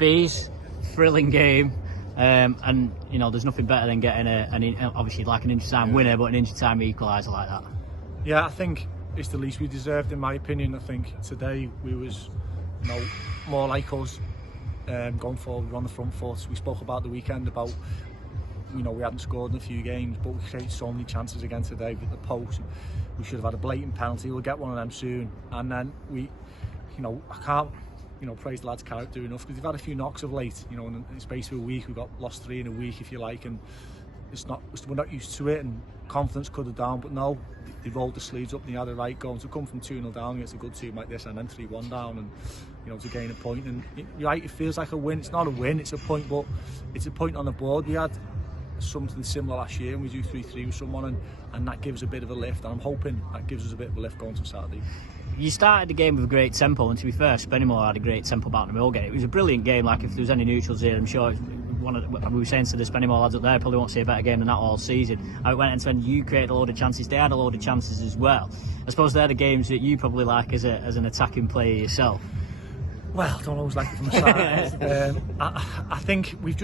Bees, thrilling game. And you know, there's nothing better than getting obviously like an injury time winner, but an injury time equaliser like that. Yeah, I think it's the least we deserved, in my opinion. I think today we was, more like us. Going forward, we were on the front foot. We spoke about the weekend about, we hadn't scored in a few games, but we created so many chances again today with the post. We should have had a blatant penalty. We'll get one of them soon. And then I can't, praise the lads' character enough, because they've had a few knocks of late. In the space of a week, we got lost 3 in a week, if you like, and we're not used to it, and confidence could have down. But no, they rolled the sleeves up and they had a right go. And to come from 2-0 down against a good team like this, and then 3-1 down, and to gain a point, and you're right, it feels like a win. It's not a win, it's a point, but it's a point on the board. We had something similar last year, and we do 3-3 with someone, and that gives a bit of a lift, and I'm hoping that gives us a bit of a lift going to Saturday. You started the game with a great tempo, and to be fair, Spennymoor had a great tempo back in the middle game. It was a brilliant game. Like, if there was any neutrals here, I'm sure we were saying to the Spennymoor lads up there, probably won't see a better game than that all season. I went into when you created a load of chances, they had a load of chances as well. I suppose they're the games that you probably like as an attacking player yourself. Well, I don't always like it from the side. I think we've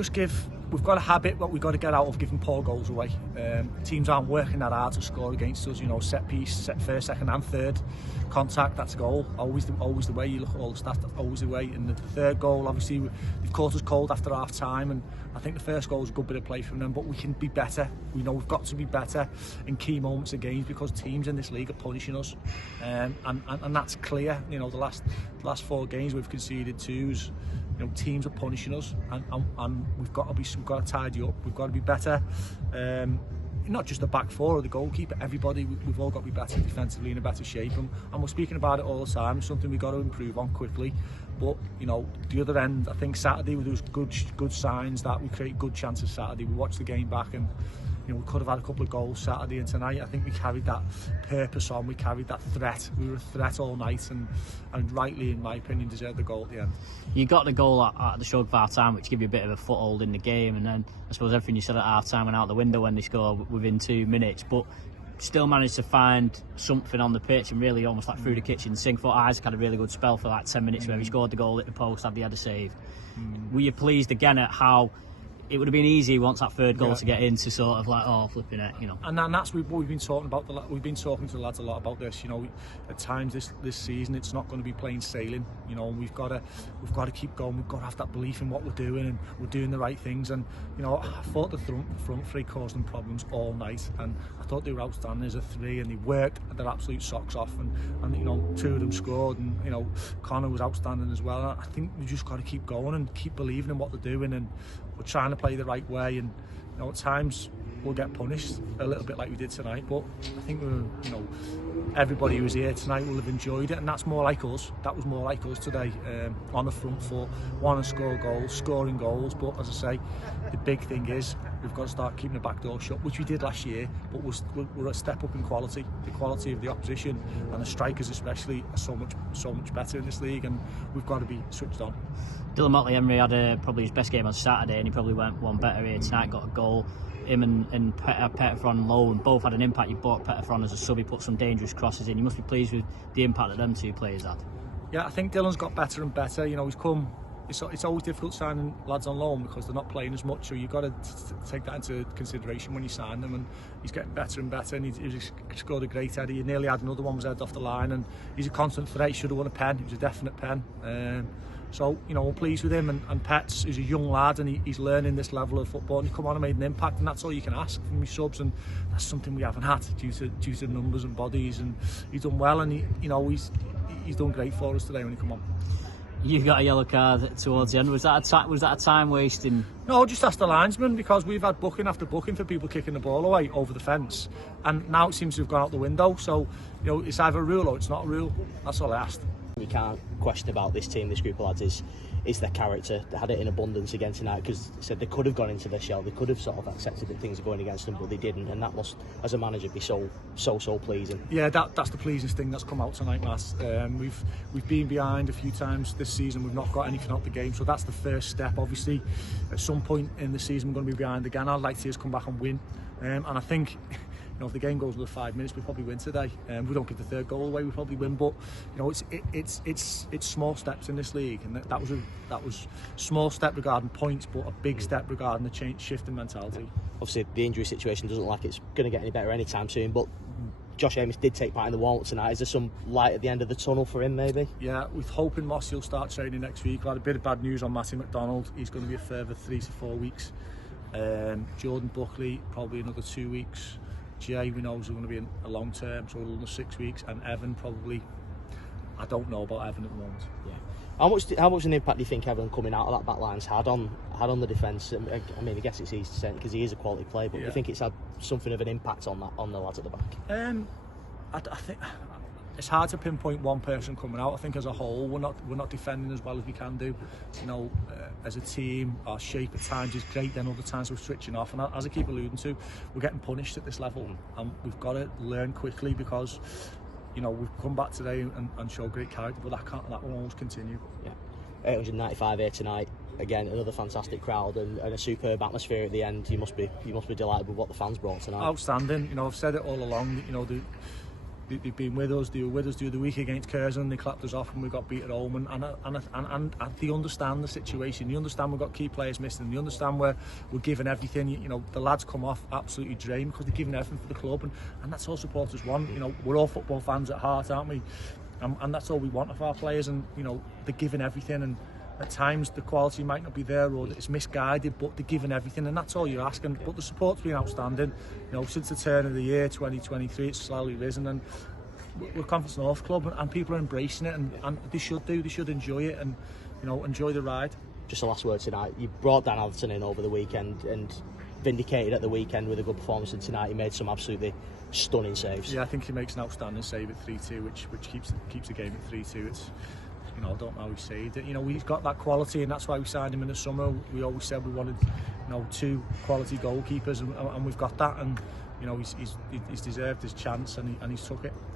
got a habit, but we've got to get out of giving poor goals away. Teams aren't working that hard to score against us. Set piece, first, second and third contact, that's a goal. Always the way. You look at all the stats, that's always the way. And the third goal, obviously, they've caught us cold after half time, and I think the first goal was a good bit of play from them, but we can be better. We know we've got to be better in key moments of games, because teams in this league are punishing us, and that's clear. The last 4 games we've conceded 2s. Teams are punishing us, and we've got to tidy up. We've got to be better. Not just the back 4 or the goalkeeper, everybody. We've all got to be better defensively, in a better shape, and we're speaking about it all the time. It's something we've got to improve on quickly. But the other end, I think Saturday there was good signs that we create good chances. Saturday, we watched the game back, and we could have had a couple of goals Saturday, and tonight I think we carried that purpose on. We carried that threat. We were a threat all night, and rightly, in my opinion, deserved the goal at the end. You got the goal at the stroke of half time, which gave you a bit of a foothold in the game, and then I suppose everything you said at half time went out the window when they scored within 2 minutes, but still managed to find something on the pitch, and really almost like through the kitchen sink. Thought Isaac had a really good spell for like 10 minutes where he scored the goal at the post, had the header saved. Were you pleased again at how it would have been easy once that third goal to get in, to sort of like, oh, flipping it, And that's what we've been talking about. We've been talking to the lads a lot about this. At times this season, it's not going to be plain sailing. And we've got to keep going. We've got to have that belief in what we're doing, and we're doing the right things. And I thought the front 3 caused them problems all night, and I thought they were outstanding as a 3, and they worked their absolute socks off. And 2 of them scored, and Connor was outstanding as well. And I think we just got to keep going and keep believing in what they're doing, and we're trying to play the right way. And at times we'll get punished a little bit like we did tonight, but I think everybody who was here tonight will have enjoyed it, and that's more like us. That was more like us today, on the front foot, want to score goals, scoring goals. But as I say, the big thing is we've got to start keeping the back door shut, which we did last year, but we're a step up in quality. The quality of the opposition and the strikers especially are so much better in this league, and we've got to be switched on. Dylan Motley-Emery had probably his best game on Saturday, and he probably went one better here tonight, got a goal. Him and Pettifron low, and both had an impact. You bought Pettifron as a sub, he put some dangerous crosses in. You must be pleased with the impact that them 2 players had. Yeah, I think Dylan's got better and better. He's come. It's always difficult signing lads on loan because they're not playing as much, so you've got to take that into consideration when you sign them, and he's getting better and better, and he's scored a great header. He nearly had another one, was headed off the line, and he's a constant threat. He should have won a pen. He was a definite pen. So, we're pleased with him, and Pets is a young lad, and he's learning this level of football, and he's come on and made an impact, and that's all you can ask from your subs, and that's something we haven't had due to numbers and bodies, and he's done well, and he's done great for us today when he come on. You got a yellow card towards the end. Was that a time wasting? No, just ask the linesman, because we've had booking after booking for people kicking the ball away over the fence, and now it seems to have gone out the window. So it's either a rule or it's not a rule. That's all I asked. You can't question about this team, this group of lads, is their character. They had it in abundance again tonight, because they said they could have gone into their shell, they could have sort of accepted that things are going against them, but they didn't, and that must, as a manager, be so pleasing. Yeah, that's the pleasing thing that's come out tonight, Matt. We've been behind a few times this season, we've not got anything out the game, so that's the first step. Obviously, at some point in the season we're going to be behind again. I'd like to see us come back and win, and I think You know, if the game goes another 5 minutes, we probably win today. We don't give the third goal away, we probably win. But you know, it's small steps in this league, and that was small step regarding points, but a big step regarding the shift in mentality. Obviously, the injury situation doesn't look like it's going to get any better anytime soon, but Josh Amos did take part in the warm-up tonight. Is there some light at the end of the tunnel for him, maybe? Yeah, we're hoping Mossy will start training next week. We had a bit of bad news on Matty McDonald. He's going to be a further 3 to 4 weeks. Jordan Buckley, probably another 2 weeks. Jay, we know, is going to be in a long term, so another 6 weeks. And Evan, probably, I don't know about Evan at the moment. Yeah. How much an impact do you think Evan coming out of that back line's had on the defence? I mean, I guess it's easy to say because he is a quality player, but do you think it's had something of an impact on the lads at the back? I think it's hard to pinpoint one person coming out. I think as a whole, we're not defending as well as we can do. You know, as a team, our shape at times is great. Then other times we're switching off, and as I keep alluding to, we're getting punished at this level, and we've got to learn quickly because, you know, we've come back today and show great character, but that will always continue. Yeah, 895 here tonight. Again, another fantastic crowd and a superb atmosphere at the end. You must be delighted with what the fans brought tonight. Outstanding. You know, I've said it all along. You know, they've been with us. They were with us the other week against Curzon. They clapped us off and we got beat at home. And they understand the situation. They understand we've got key players missing. They understand we're giving everything. You know, the lads come off absolutely drained because they're giving everything for the club, and that's all supporters want. You know, we're all football fans at heart, aren't we? And that's all we want of our players. And you know, they're giving everything. And at times the quality might not be there, or it's misguided, but they're giving everything, and that's all you're asking. But the support's been outstanding. You know, since the turn of the year 2023, it's slowly risen, and we're Conference North club, and people are embracing it, and they should enjoy it, and you know, enjoy the ride. Just a last word tonight. You brought Dan Atherton in over the weekend and vindicated at the weekend with a good performance, and tonight he made some absolutely stunning saves. Yeah, I think he makes an outstanding save at 3-2, which keeps the game at 3-2. It's, you know, I don't know how he saved it. You know, he's got that quality, and that's why we signed him in the summer. We always said we wanted, you know, 2 quality goalkeepers, and we've got that. And you know, he's deserved his chance, and he's took it.